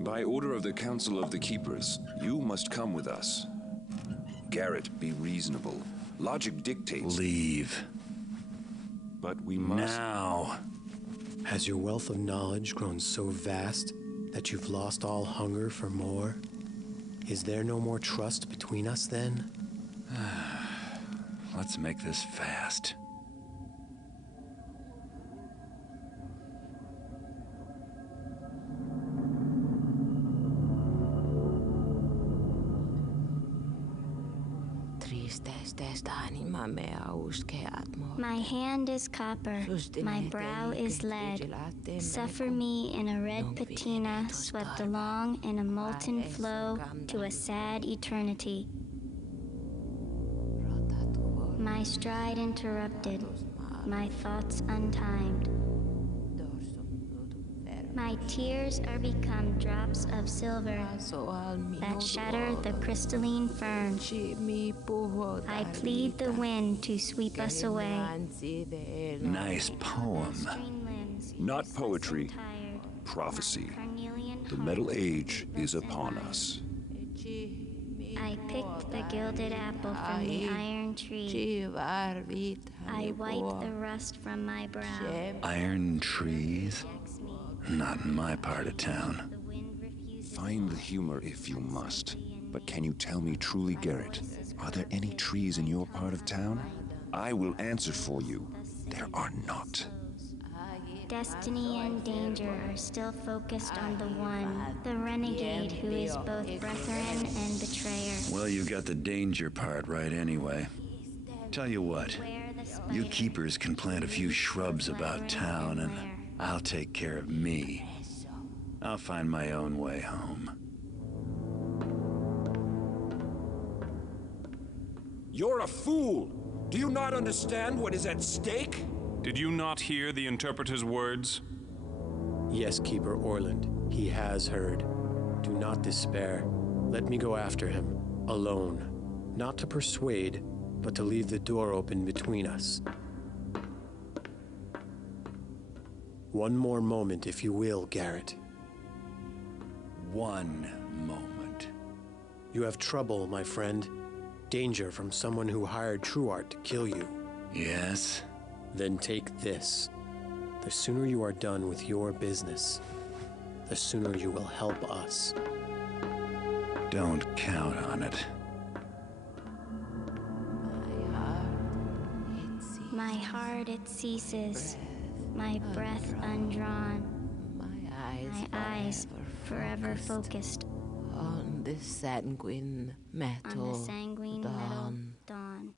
By order of the Council of the Keepers, you must come with us. Garrett, be reasonable. Logic dictates... Leave. But we must... Now. Has your wealth of knowledge grown so vast that you've lost all hunger for more? Is there no more trust between us then? Let's make this fast. My hand is copper, my brow is lead. Suffer me in a red patina swept along in a molten flow to a sad eternity. My stride interrupted, my thoughts untimed. My tears are become drops of silver that shatter the crystalline fern. I plead the wind to sweep us away. Nice poem. Not poetry, prophecy. The Metal Age is upon us. I picked the gilded apple from the iron tree. I wipe the rust from my brow. Iron trees? Not in my part of town. Find the humor if you must. But can you tell me truly, Garrett, are there any trees in your part of town? I will answer for you. There are not. Destiny and danger are still focused on the one, the renegade who is both brethren and betrayer. Well, you got the danger part right anyway. Tell you what, you keepers can plant a few shrubs about town and I'll take care of me. I'll find my own way home. You're a fool! Do you not understand what is at stake? Did you not hear the interpreter's words? Yes, Keeper Orland, he has heard. Do not despair. Let me go after him, alone. Not to persuade, but to leave the door open between us. One more moment, if you will, Garrett. One moment. You have trouble, my friend. Danger from someone who hired Truart to kill you. Yes? Then take this. The sooner you are done with your business, the sooner you will help us. Don't count on it. My heart it ceases, my breath undrawn, my eyes forever focused on the sanguine metal dawn.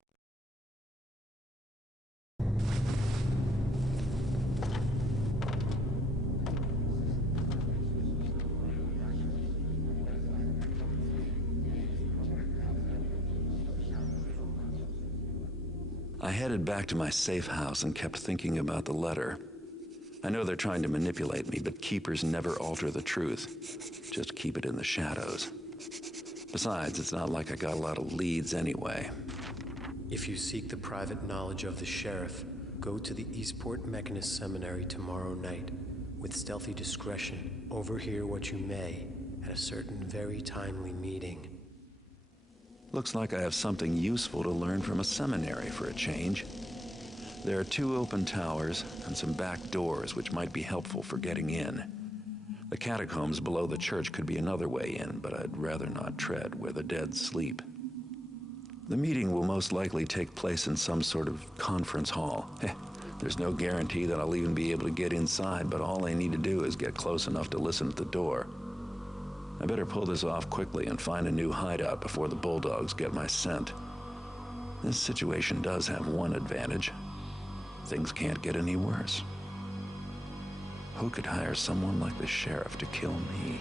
I headed back to my safe house and kept thinking about the letter. I know they're trying to manipulate me, but keepers never alter the truth. Just keep it in the shadows. Besides, it's not like I got a lot of leads anyway. If you seek the private knowledge of the sheriff, go to the Eastport Mechanist Seminary tomorrow night. With stealthy discretion, overhear what you may at a certain very timely meeting. Looks like I have something useful to learn from a seminary for a change. There are 2 open towers and some back doors which might be helpful for getting in. The catacombs below the church could be another way in, but I'd rather not tread where the dead sleep. The meeting will most likely take place in some sort of conference hall. There's no guarantee that I'll even be able to get inside, but all I need to do is get close enough to listen at the door. I better pull this off quickly and find a new hideout before the bulldogs get my scent. This situation does have one advantage. Things can't get any worse. Who could hire someone like the sheriff to kill me?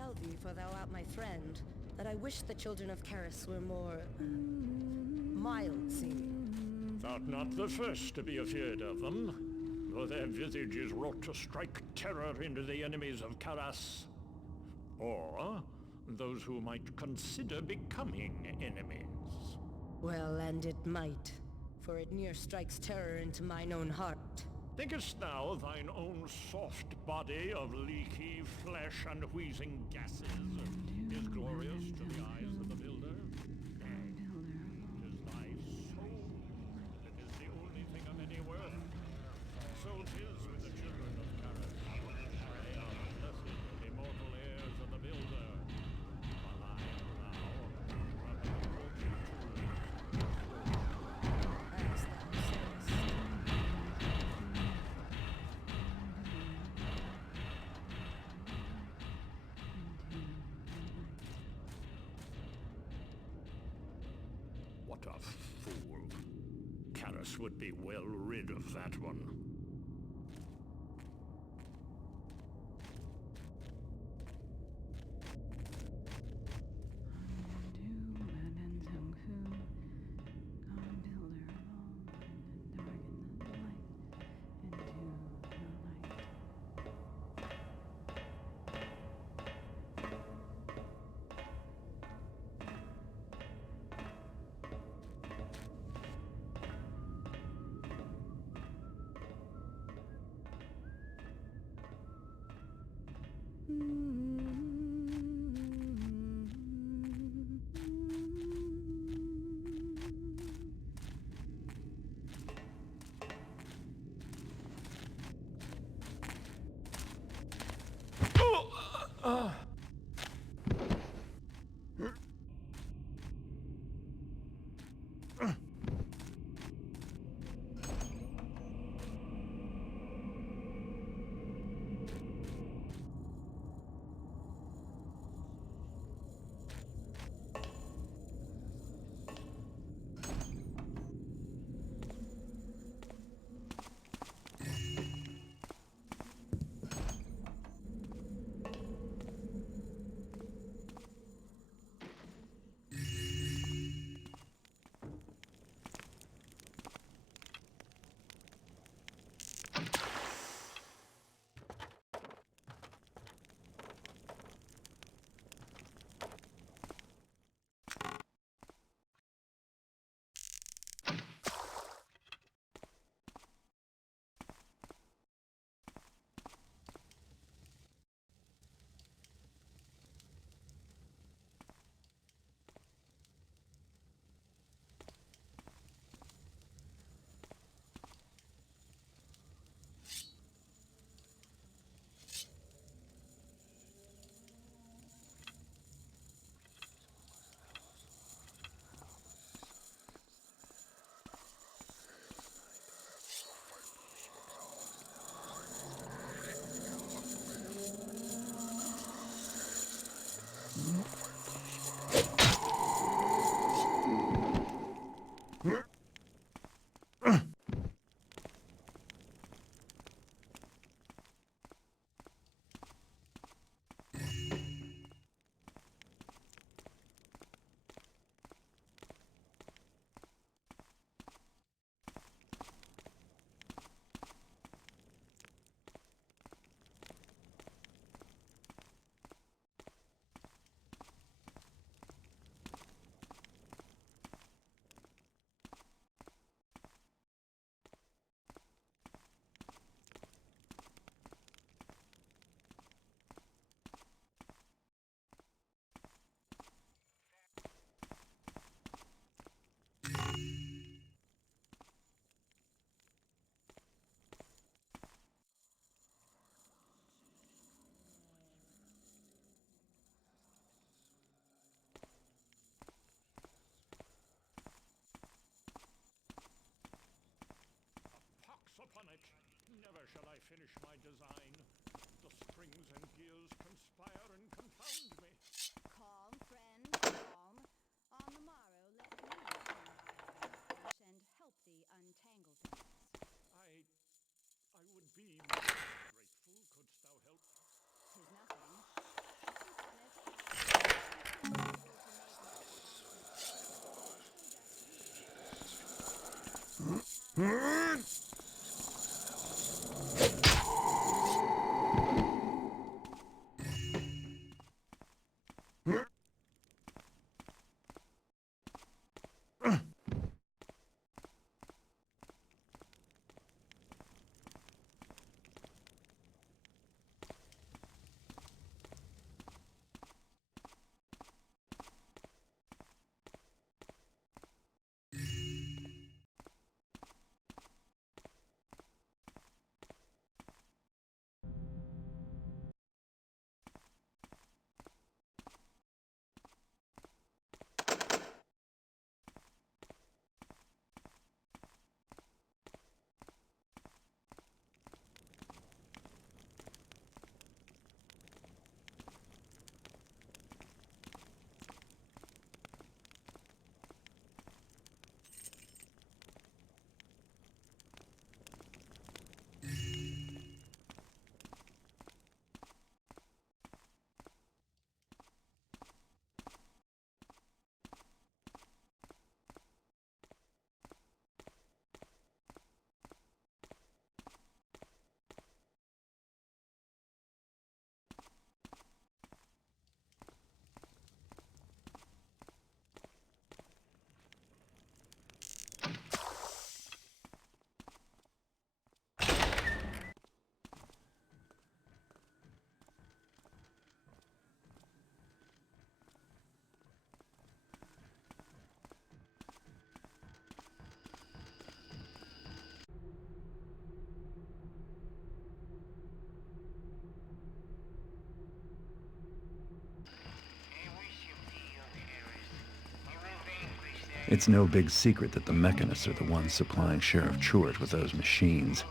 tell thee, for thou art my friend, that I wish the children of Karis were more mild-seeming. Thou'rt not the first to be afeard of them, though their visage is wrought to strike terror into the enemies of Karas, or those who might consider becoming enemies. Well, and it might, for it near strikes terror into mine own heart. Thinkest thou thine own soft body of leaky flesh and wheezing gases is glorious to the eyes of the builder? Tis thy soul that is the only thing of any worth. So 'tis with the children of Karas. They are the blessed and immortal heirs of the builder, while I and thou are but the broken tools. As thou sayest. What a fool. Karas would be well rid of that one. Never shall I finish my design. The springs and gears conspire and confound me. Calm, friend, calm. On the morrow, let me and help thee untangle things. I would be most grateful, couldst thou help? 'Tis nothing. It's no big secret that the mechanists are the ones supplying Sheriff Truart with those machines.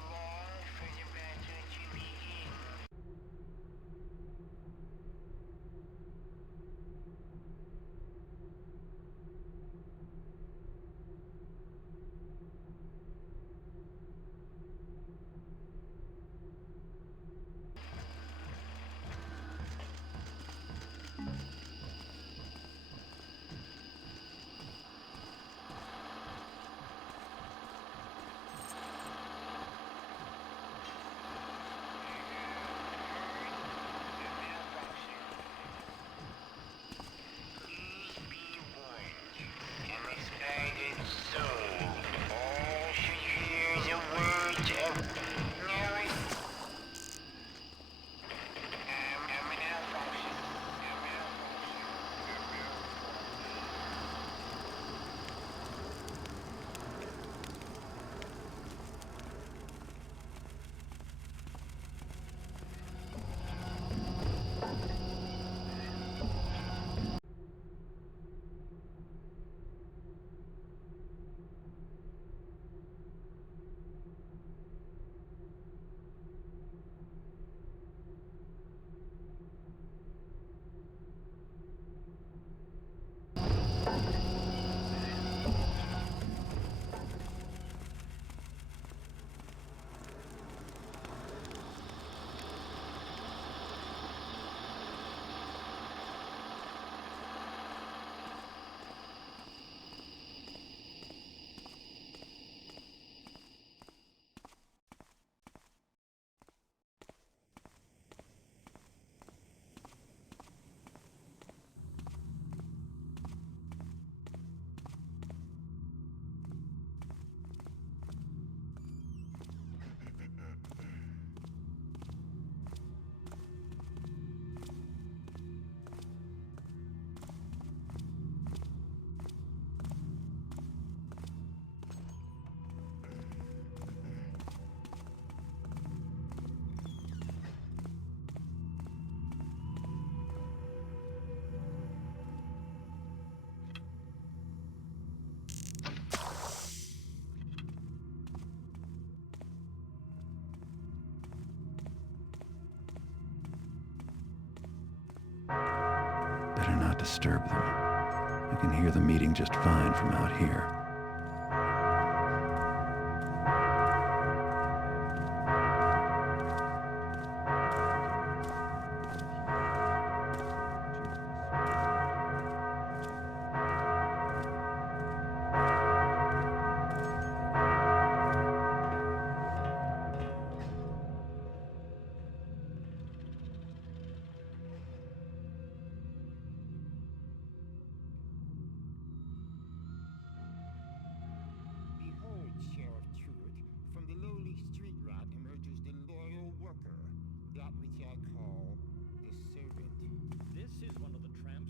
Better not disturb them. I can hear the meeting just fine from out here.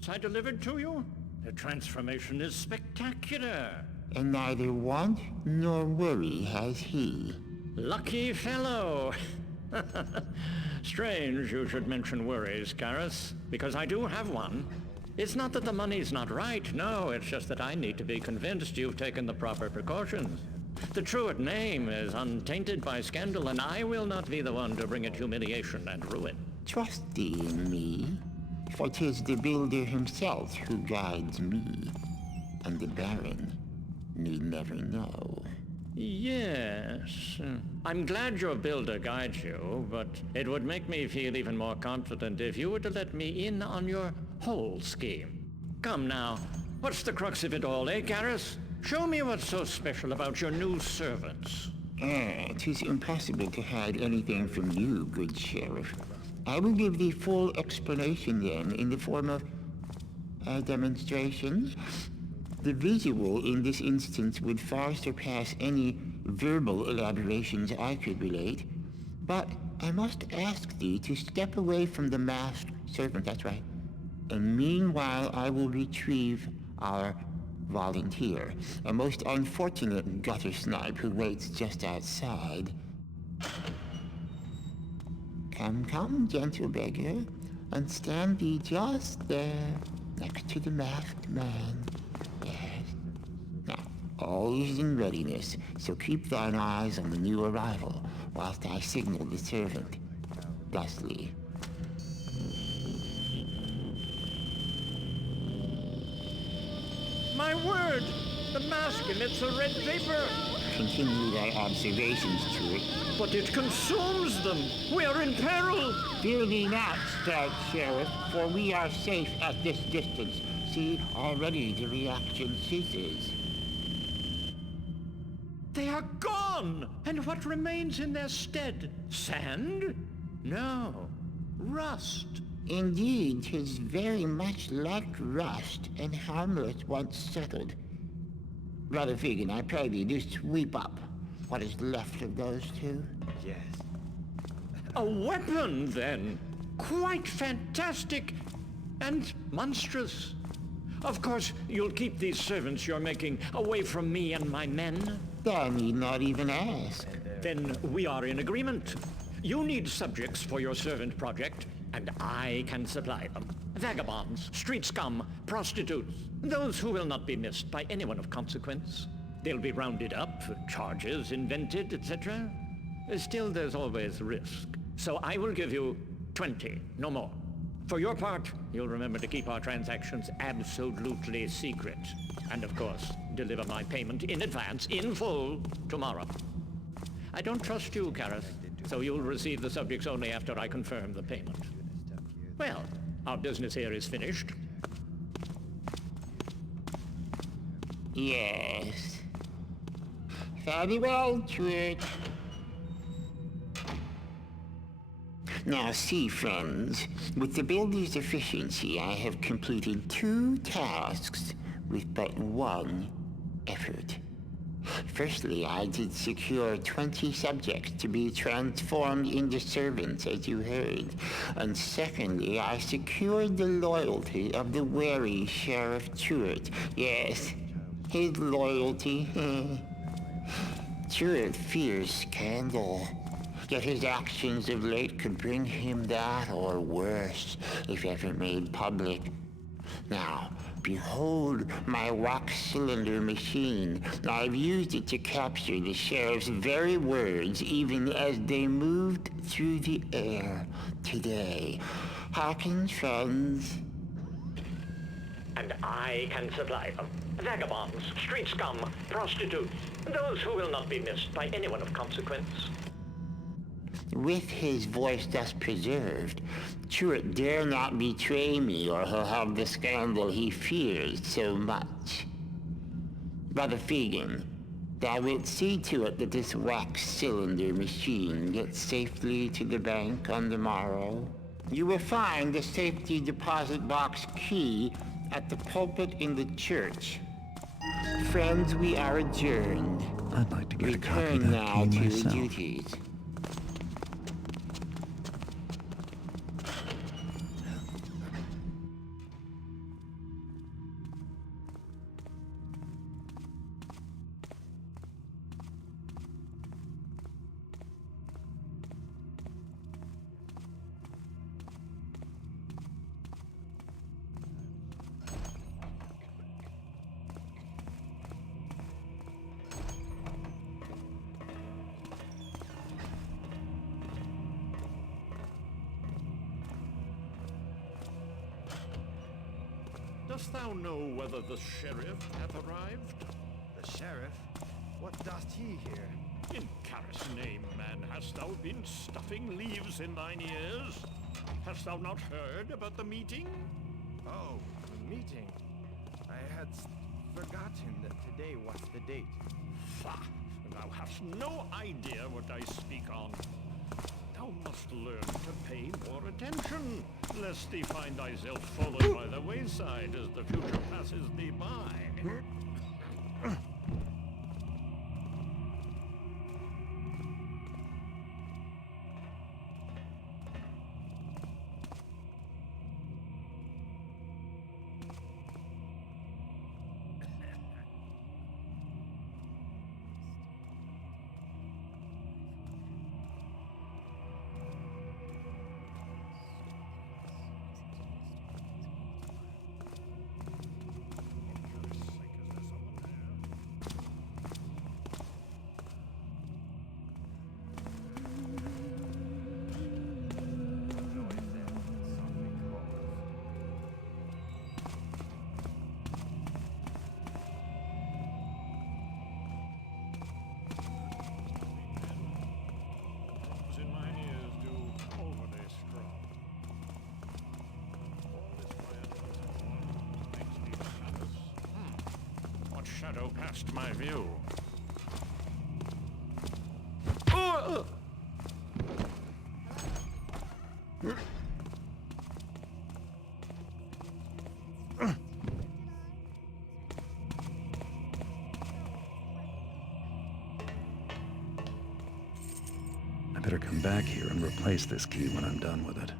I delivered to you? The transformation is spectacular. And neither want nor worry has he. Lucky fellow. Strange you should mention worries, Garrus, because I do have one. It's not that the money's not right, no, it's just that I need to be convinced you've taken the proper precautions. The Truant name is untainted by scandal, and I will not be the one to bring it humiliation and ruin. Trust thee in me, for 'tis the builder himself who guides me, and the Baron need never know. Yes. I'm glad your builder guides you, but it would make me feel even more confident if you were to let me in on your whole scheme. Come now, what's the crux of it all, eh, Garrus? Show me what's so special about your new servants. 'Tis impossible to hide anything from you, good Sheriff. I will give thee full explanation then, in the form of a demonstration. The visual in this instance would far surpass any verbal elaborations I could relate, but I must ask thee to step away from the masked servant, that's right. And meanwhile I will retrieve our volunteer, a most unfortunate gutter snipe who waits just outside. Come, gentle beggar, and stand thee just there, next to the masked man. Yes. Now, all is in readiness, so keep thine eyes on the new arrival, whilst I signal the servant. Thusly. My word! The mask emits a red vapor! Continue thy observations to it. But it consumes them! We are in peril! Fear thee not, stout sheriff, for we are safe at this distance. See, already the reaction ceases. They are gone! And what remains in their stead? Sand? No. Rust. Indeed, 'tis very much like rust, and harmless once settled. Brother Fegan, I pray thee, do sweep up what is left of those two. Yes. A weapon, then! Quite fantastic and monstrous. Of course, you'll keep these servants you're making away from me and my men. Thou need not even ask. Then we are in agreement. You need subjects for your servant project, and I can supply them. Vagabonds, street scum, prostitutes, those who will not be missed by anyone of consequence. They'll be rounded up, charges invented, etc. Still, there's always risk. So I will give you 20, no more. For your part, you'll remember to keep our transactions absolutely secret. And of course, deliver my payment in advance, in full, tomorrow. I don't trust you, Garrus, so you'll receive the subjects only after I confirm the payment. Well, our business here is finished. Yes. Very well, Truant. Now see, friends, with the builder's efficiency, I have completed 2 tasks with but 1 effort. Firstly, I did secure 20 subjects to be transformed into servants, as you heard. And secondly, I secured the loyalty of the wary Sheriff Truant. Yes, his loyalty. Truant fears scandal. Yet his actions of late could bring him that or worse, if ever made public. Now, behold my wax cylinder machine. I've used it to capture the sheriff's very words, even as they moved through the air today. Hearken, friends. And I can supply them. Vagabonds, street scum, prostitutes, those who will not be missed by anyone of consequence. With his voice thus preserved, Truant dare not betray me, or he'll have the scandal he fears so much. Brother Fegan, thou wilt see to it that this wax cylinder machine gets safely to the bank on the morrow. You will find the safety deposit box key at the pulpit in the church. Friends, we are adjourned. I'd like to get a copy of Return that now key to your myself. duties. Dost thou know whether the sheriff hath arrived? The sheriff? What doth he here? In Karis' name, man, hast thou been stuffing leaves in thine ears? Hast thou not heard about the meeting? Oh, the meeting. I had forgotten that today was the date. Fa! Thou hast no idea what I speak on. Thou must learn to pay more attention, lest thee find thyself fallen by the wayside as the future passes thee by. Shadow past my view. I better come back here and replace this key when I'm done with it.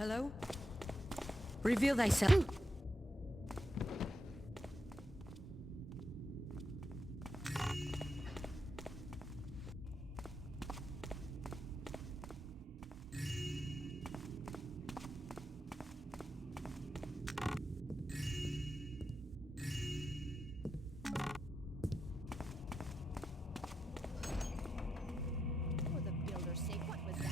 Hello? Reveal thyself. For the builder's sake, what was that?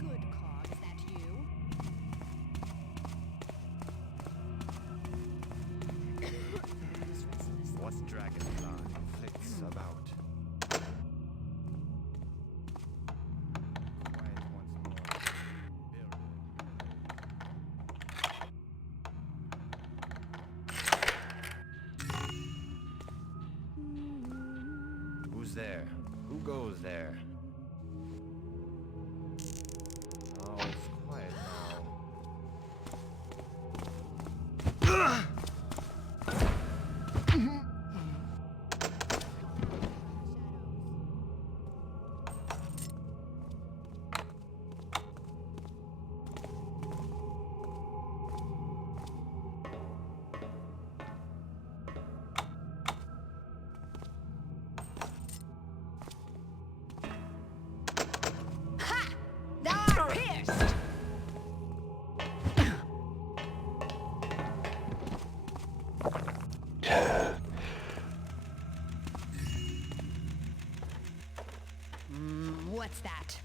Good cog, is that you? What's dragonfly flits about? Quiet once more. Who's there? Who goes there? Oh, it's quiet now. Thou art pierced! What's that?